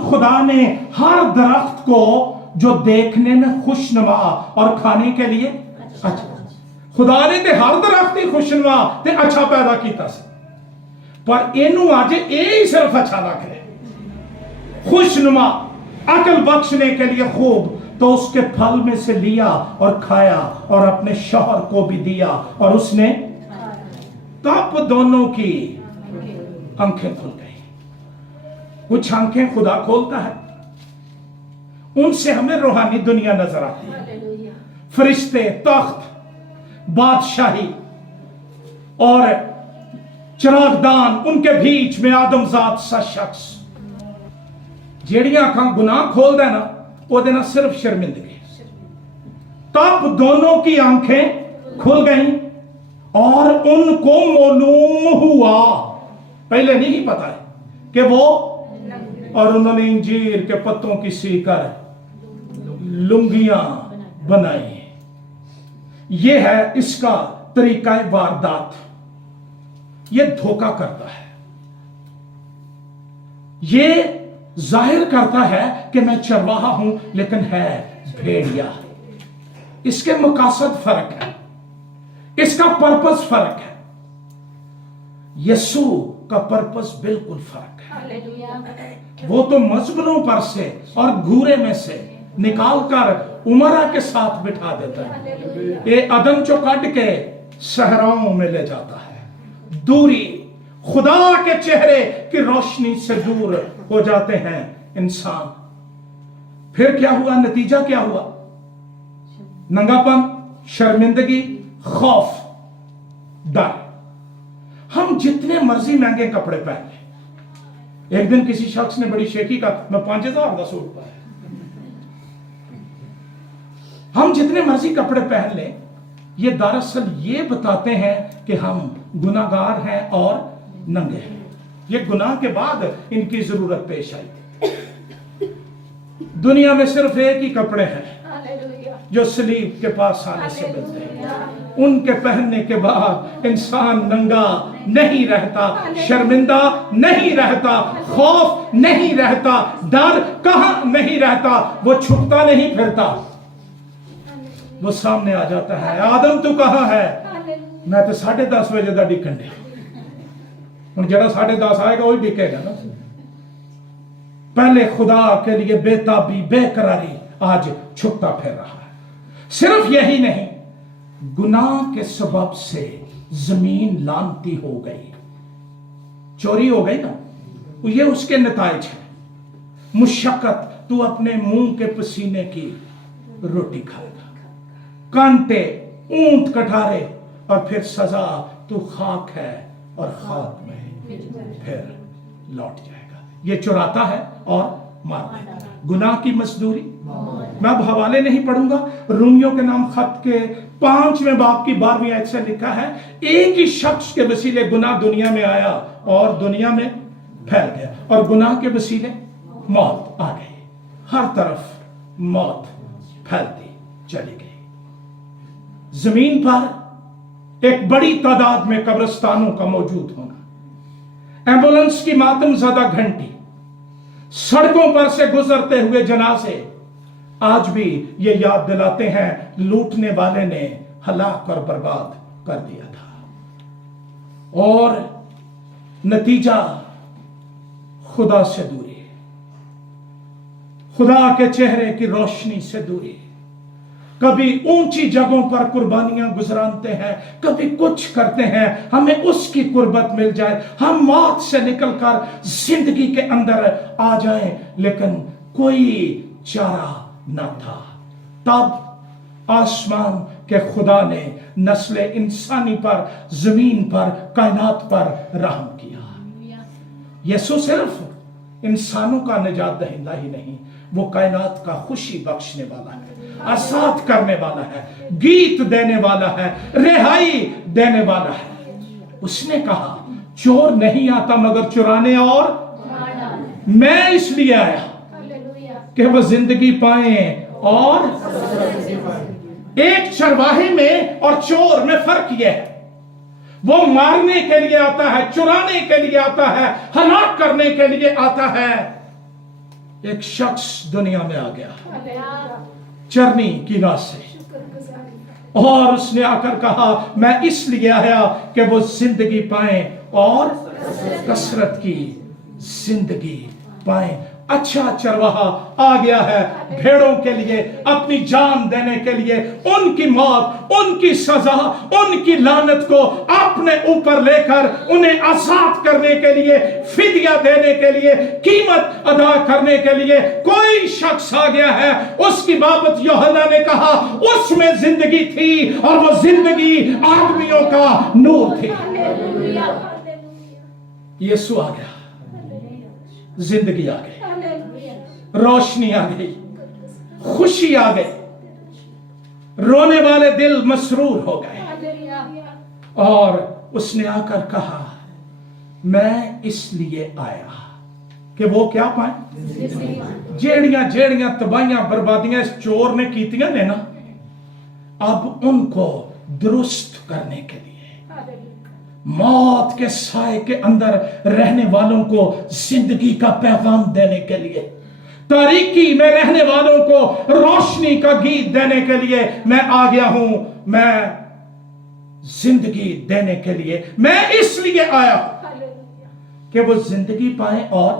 खुदा ने हर दरख्त को जो देखने में खुशनुमा और खाने के लिए अच्छा, खुदा ने ते हर दरख्त ही खुशनुमा ते अच्छा पैदा किया सी, पर इनू अज ये सिर्फ अच्छा लग रहा, खुशनुमा अकल बख्शने के लिए खूब। तो उसके फल में से लिया और खाया और अपने शौहर को भी दिया और उसने, तब दोनों की आंखें खुल गई। कुछ आंखें खुदा खोलता है, उनसे हमें रूहानी दुनिया नजर आती है, फरिश्ते, तख्त, बादशाही और चिरागदान, उनके बीच में आदमजात सा शख्स। जेड़ियां अखां गुनाह खोल दे ना ओदे नाल सिर्फ शर्मिंदगी। तब दोनों की आंखें खुल गईं और उनको मालूम हुआ, पहले नहीं पता है कि वो, और उन्होंने इंजीर के पत्तों की सीकर लुंगियां बनाई। ये है इसका तरीका वारदात। ये धोखा करता है, ये जाहिर करता है कि मैं चरवाहा हूं लेकिन है भेड़िया। इसके मकासद फर्क है, इसका पर्पस फर्क है। यीशु का पर्पस बिल्कुल फर्क है। वो तो मजबूरों पर से और घूरे में से निकाल कर उमरा के साथ बिठा देता है, ये अदन चो काट के सहराओं में ले जाता है। दूरी, खुदा के चेहरे की रोशनी से दूर हो जाते हैं इंसान। फिर क्या हुआ, नतीजा क्या हुआ? नंगापन, शर्मिंदगी, खौफ, डर। हम जितने मर्जी महंगे कपड़े पहन लें, एक दिन किसी शख्स ने बड़ी शेखी का, मैं 5000 का सूट पाया। हम जितने मर्जी कपड़े पहन लें, ये दरअसल ये बताते हैं कि हम गुनाहगार हैं और नंगे हैं। ये गुनाह के बाद इनकी जरूरत पेश आई। दुनिया में सिर्फ एक ही कपड़े हैं जो सलीब के पास आने से मिलते हैं। उनके पहनने के बाद इंसान नंगा नहीं रहता, शर्मिंदा नहीं रहता, खौफ नहीं रहता, डर कहां नहीं रहता, वो छुपता नहीं फिरता, वो सामने आ जाता है। आदम तू कहां है? मैं तो 10:30 बजे का डिकन डे। हुण जेड़ा 10:30 आएगा वही डिकेगा ना। पहले खुदा के लिए बेताबी, बेकरारी, आज छुपता फिर रहा है। सिर्फ यही नहीं, गुनाह के सबब से जमीन लानती हो गई, चोरी हो गई ना, ये उसके नताइज है। मुशक्कत, तू अपने मुंह के पसीने की रोटी खाएगा, कांटे, ऊंट कटारे, और फिर सजा, तू खाक है और खाक में फिर लौट जाएगा। ये चुराता है और मारता है। गुनाह की मजदूरी, मैं अब हवाले नहीं पढ़ूंगा, रोमियो के नाम खत के 5वें बाब की 12वीं आयत से लिखा है, एक ही शख्स के वसीले गुनाह दुनिया में आया और दुनिया में फैल गया, और गुनाह के वसीले मौत आ गई। हर तरफ मौत फैलती चली गई। जमीन पर एक बड़ी तादाद में कब्रिस्तानों का मौजूद होना, एम्बुलेंस की मातमज़दा घंटी, सड़कों पर से गुजरते हुए जनाजे आज भी ये याद दिलाते हैं लूटने वाले ने हलाक और बर्बाद कर दिया था। और नतीजा खुदा से दूरी, खुदा के चेहरे की रोशनी से दूरी। कभी ऊंची जगहों पर कुर्बानियां गुजराते हैं, कभी कुछ करते हैं, हमें उसकी कुर्बत मिल जाए, हम मौत से निकलकर जिंदगी के अंदर आ जाएं, लेकिन कोई चारा न था। तब आसमान के खुदा ने नस्ल इंसानी पर, जमीन पर, कायनात पर रहम किया। यीशु सिर्फ इंसानों का निजात दहिंदा ही नहीं, वो कायनात का खुशी बख्शने वाला है, आजाद करने वाला है, गीत देने वाला है, रिहाई देने वाला है। उसने कहा चोर नहीं आता मगर चुराने और मैं इसलिए आया कि वो जिंदगी पाए। और एक चरवाहे में और चोर में फर्क यह है, वो मारने के लिए आता है, चुराने के लिए आता है, हलाक करने के लिए आता है। एक शख्स दुनिया में आ गया चरनी की राह से, और उसने आकर कहा मैं इसलिए आया कि वो जिंदगी पाए और कसरत की जिंदगी पाए। अच्छा चरवाहा आ गया है भेड़ों के लिए अपनी जान देने के लिए, उनकी मौत, उनकी सजा, उनकी लानत को अपने ऊपर लेकर उन्हें आजाद करने के लिए, फिदिया देने के लिए, कीमत अदा करने के लिए कोई शख्स आ गया है। उसकी बाबत यूहन्ना ने कहा उसमें जिंदगी थी और वो जिंदगी आदमियों का नूर थी। यीशु आ गया, जिंदगी आ गई, रोशनी आ गई, खुशी आ गई, रोने वाले दिल मसरूर हो गए। और उसने आकर कहा मैं इसलिए आया कि वो क्या पाए, जेड़ियां जेड़ियां तबाहियां बर्बादियां इस चोर ने कीतियां ने ना, अब उनको दुरुस्त करने के लिए, मौत के साए के अंदर रहने वालों को जिंदगी का पैगाम देने के लिए, तारीकी में रहने वालों को रोशनी का गीत देने के लिए मैं आ गया हूं। मैं जिंदगी देने के लिए, मैं इसलिए आया कि वो जिंदगी पाए। और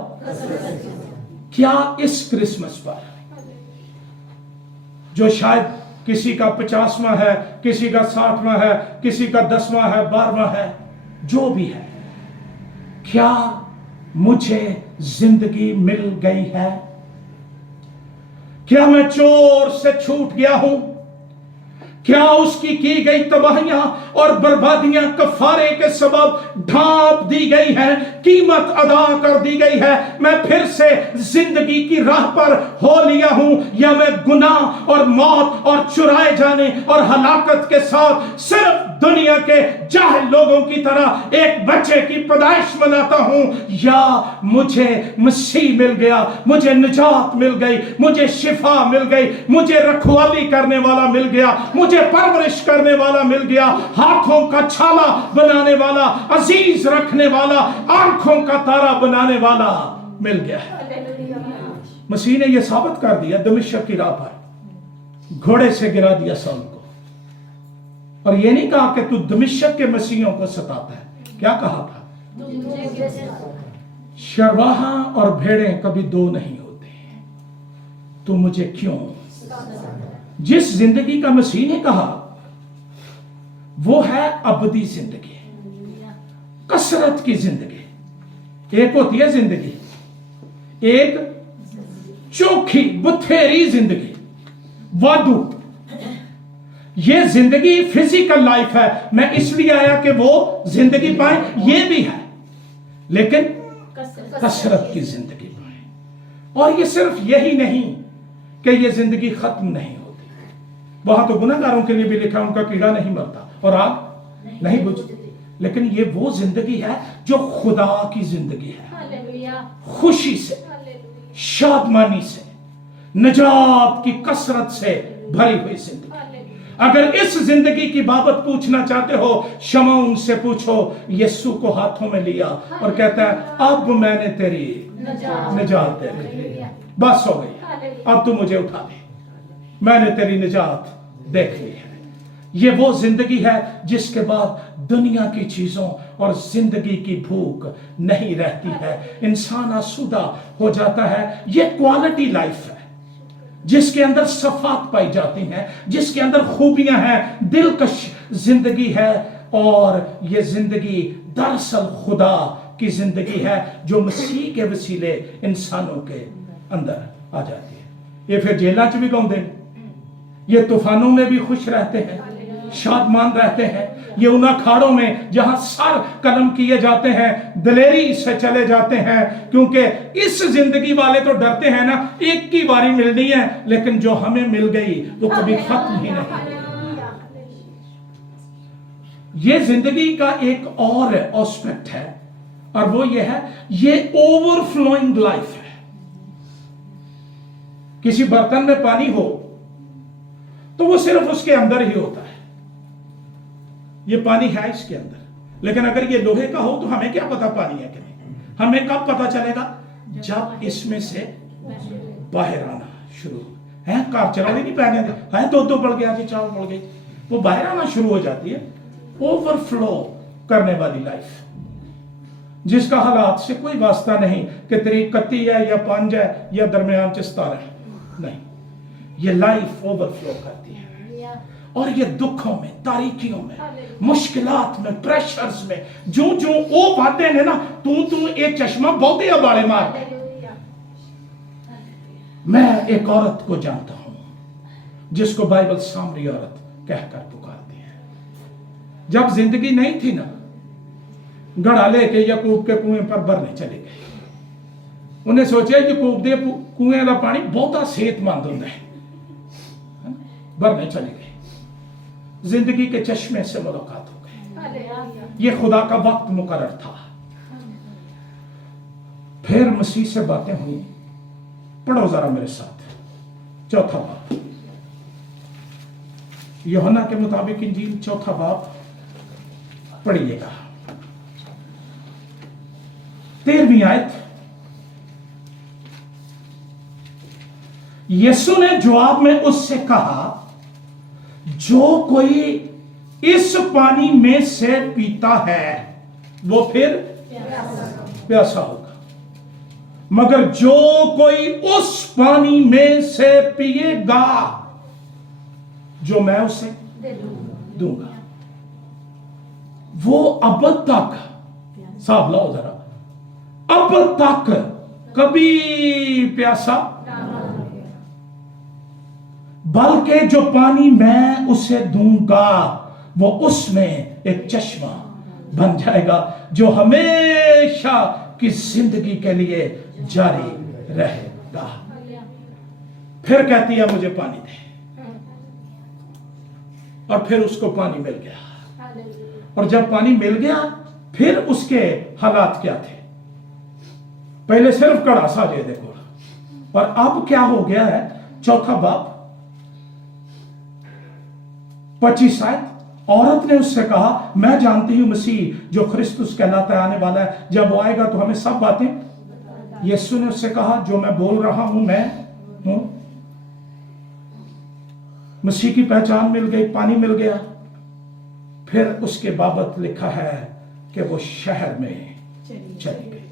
क्या इस क्रिसमस पर, जो शायद किसी का 50वां है, किसी का 60वां है, किसी का 10वां है, 12वां है, जो भी है, क्या मुझे जिंदगी मिल गई है? क्या मैं चोर से छूट गया हूं? क्या उसकी की गई तबाहियां और बर्बादियां कफारे के सबब ढांप दी गई है, कीमत अदा कर दी गई है? मैं फिर से जिंदगी की राह पर हो लिया हूं, या मैं गुनाह और मौत और चुराए जाने और हलाकत के साथ सिर्फ दुनिया के जाहिल लोगों की तरह एक बच्चे की पैदाइश मनाता हूं? या मुझे मसीह मिल गया, मुझे निजात मिल गई, मुझे शिफा मिल गई, मुझे रखवाली करने वाला मिल गया, मुझे परवरिश करने वाला मिल गया, हाथों का छाला बनाने वाला, अजीज रखने वाला, आंखों का तारा बनाने वाला मिल गया। मसीह ने यह साबित कर दिया दमिश्क की राह पर, घोड़े से गिरा दिया साउल को, और यह नहीं कहा कि तू दमिश्क के मसीहों को सताता है। क्या कहा था? शरवाहा और भेड़ें कभी दो नहीं होते, तू मुझे क्यों? जिस जिंदगी का मसीह ने कहा वो है अबदी जिंदगी, कसरत की जिंदगी। एक होती है जिंदगी, एक चोखी बुथेरी जिंदगी, वादू। ये जिंदगी फिजिकल लाइफ है, मैं इसलिए आया कि वो जिंदगी पाए, ये भी है, लेकिन कसरत की जिंदगी पाए। और ये सिर्फ यही नहीं कि ये जिंदगी खत्म नहीं होती, वहां तो गुनाहगारों के लिए भी लिखा उनका कीड़ा नहीं मरता और आग नहीं बुझती, लेकिन ये वो जिंदगी है जो खुदा की जिंदगी है, खुशी से, शादमानी से, निजात की कसरत से भरी हुई जिंदगी। अगर इस जिंदगी की बाबत पूछना चाहते हो, शमौन से पूछो। यीशु को हाथों में लिया और कहता है अब मैंने तेरी निजात देख ली, बस हो गई, अब तू मुझे उठा दे, मैंने तेरी निजात देख ली है। ये वो जिंदगी है जिसके बाद दुनिया की चीजों और जिंदगी की भूख नहीं रहती है, इंसान आसूदा हो जाता है। ये क्वालिटी लाइफ है जिसके अंदर सफात पाई जाती है, जिसके अंदर खूबियां हैं, दिलकश जिंदगी है। और ये जिंदगी दरअसल खुदा की जिंदगी है जो मसीह के वसीले इंसानों के अंदर आ जाती है। ये फिर जेलों च भी गाउंदे हैं, ये तूफानों में भी खुश रहते हैं, शादमान रहते हैं। ये उन अखाड़ों में जहां सर कलम किए जाते हैं दलेरी से चले जाते हैं, क्योंकि इस जिंदगी वाले तो डरते हैं ना, एक की बारी मिलनी है, लेकिन जो हमें मिल गई वो कभी खत्म ही नहीं। ये जिंदगी का एक और एस्पेक्ट है और वो ये है, ये ओवरफ्लोइंग लाइफ है। किसी बर्तन में पानी हो तो वो सिर्फ उसके अंदर ही होता है, ये पानी है इसके अंदर, लेकिन अगर ये लोहे का हो तो हमें क्या पता पानी है कि नहीं। हमें कब पता चलेगा? जब इसमें से बाहर आना शुरू है। कार चलाने नहीं पैने है, दो बढ़ गया जी, चार बढ़ गई, वो बाहर आना शुरू हो जाती है। ओवरफ्लो करने वाली लाइफ जिसका हालात से कोई वास्ता नहीं कि तेरी कत्ती है या पंज है या दरमियान च सितारा है, नहीं, ये लाइफ ओवरफ्लो करती है। और ये दुखों में, तारीकियों में, मुश्किलात में, प्रेशर्स में, जो जो वो बातें ने ना, तू एक चश्मा बहुते अबाड़े मार। मैं एक औरत को जानता हूं जिसको बाइबल सामरी औरत कहकर पुकारती है। जब जिंदगी नहीं थी ना, घड़ा लेके याकूब के कुएं पर भरने चले गए। उन्हें सोचा याकूब के कुएं का पानी बहुता सेहतमंद होता है, भरने चले गए। जिंदगी के चश्मे से मुलाकात हो गई। ये खुदा का वक्त मुकर्रर था। फिर मसीह से बातें हुई। पढ़ो जरा मेरे साथ, चौथा बाब, यूहन्ना के मुताबिक इंजील चौथा बाब पढ़िएगा, 13वीं आयत। यीशु ने जवाब में उससे कहा, जो कोई इस पानी में से पीता है वो फिर प्यासा होगा, मगर जो कोई उस पानी में से पिएगा जो मैं उसे दूंगा वो अब तक, साहब लाओ जरा, अब तक कभी प्यासा, बल्कि जो पानी मैं उसे दूंगा वो उसमें एक चश्मा बन जाएगा जो हमेशा की जिंदगी के लिए जारी रहेगा। फिर कहती है मुझे पानी दे, और फिर उसको पानी मिल गया। और जब पानी मिल गया फिर उसके हालात क्या थे? पहले सिर्फ कड़ा सा ये देखो, और अब क्या हो गया है? चौथा बाब 25 आयत। औरत ने उससे कहा, मैं जानती हूं मसीह जो ख्रिस्तुस कहलाता है आने वाला है, जब वो आएगा तो हमें सब बातें। यीशु ने उससे कहा, जो मैं बोल रहा हूं मैं हूं। मसीह की पहचान मिल गई, पानी मिल गया। फिर उसके बाबत लिखा है कि वो शहर में चली गई।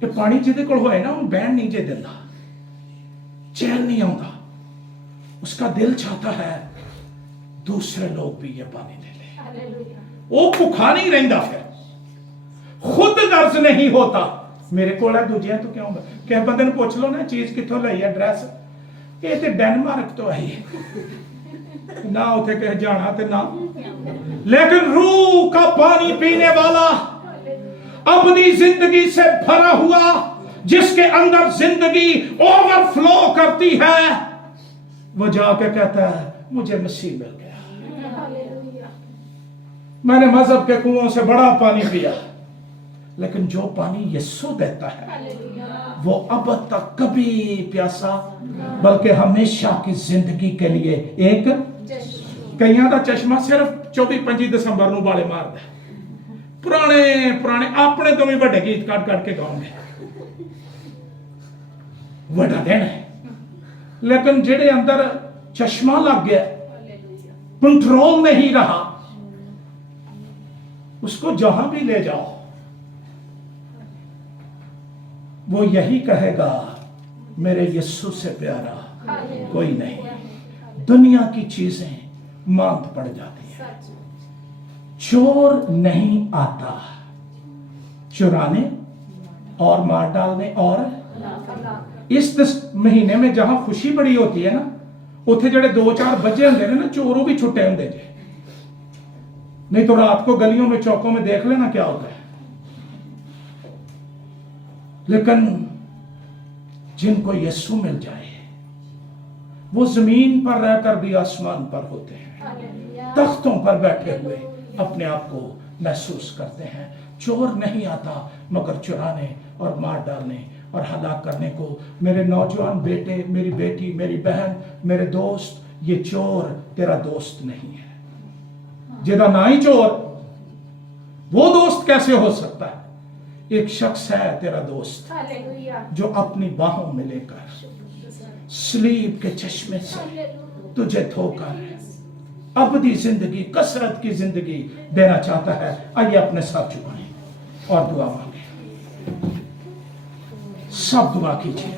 ये पानी जिदे कोल होए ना, उन बहन नहीं जे दिंदा, चैन नहीं आता, उसका दिल चाहता है दूसरे लोग भी ये पानी ले ले। वो भूखा नहीं रहता, फिर खुद गर्ज नहीं होता। मेरे को दूजिया तो क्यों? किसी बंदे ने पूछ लो ना चीज कितों लाई है, ड्रेस ये तो डेनमार्क तो आई ना, उसे कहे जाना ते ना। लेकिन रूह का पानी पीने वाला अबदी जिंदगी से भरा हुआ, जिसके अंदर जिंदगी ओवरफ्लो करती है, वो जाके कहता है मुझे मसीह मिल गया, मैंने मजहब के कुओं से बड़ा पानी पिया, लेकिन जो पानी यीशु देता है वो अब तक कभी प्यासा, बल्कि हमेशा की जिंदगी के लिए एक कईयां दा चश्मा सिर्फ 24-25 दिसंबर ਨੂੰ ਵਾਲੇ ਮਾਰਦਾ, ਪੁਰਾਣੇ ਆਪਣੇ ਤੋਂ ਵੀ ਵੱਡੇ ਗੀਤ ਕੱਢ ਕੇ ਗਾਉਂਦੇ, ਵੱਡਾ ਦਿਨ ਹੈ। लेकिन जेड़े अंदर चश्मा लग गया, कंट्रोल नहीं रहा, उसको जहां भी ले जाओ वो यही कहेगा मेरे यीशु से प्यारा कोई नहीं। दुनिया की चीजें मांग पड़ जाती है। चोर नहीं आता चुराने और मार डालने और इस महीने में जहां खुशी बड़ी होती है ना, उथे जेड़े 2-4 बजे होंगे ना, चोरों भी छुट्टे होंगे, नहीं तो रात को गलियों में चौकों में देख लेना क्या होता है। लेकिन जिनको यीशु मिल जाए वो जमीन पर रहकर भी आसमान पर होते हैं, तख्तों पर बैठे हुए अपने आप को महसूस करते हैं। चोर नहीं आता मगर चुराने और मार डालने और हलाक करने को। मेरे नौजवान बेटे, मेरी बेटी, मेरी बहन, मेरे दोस्त, ये चोर तेरा दोस्त नहीं है। जिदा ना ही चोर, वो दोस्त कैसे हो सकता है? एक शख्स है तेरा दोस्त जो अपनी बाहों में लेकर सलीब के चश्मे से तुझे धोकर अबदी जिंदगी, कसरत की जिंदगी देना चाहता है। आइए अपने साथ झुकाएं और दुआ मांगे, सब दुआ कीजिए।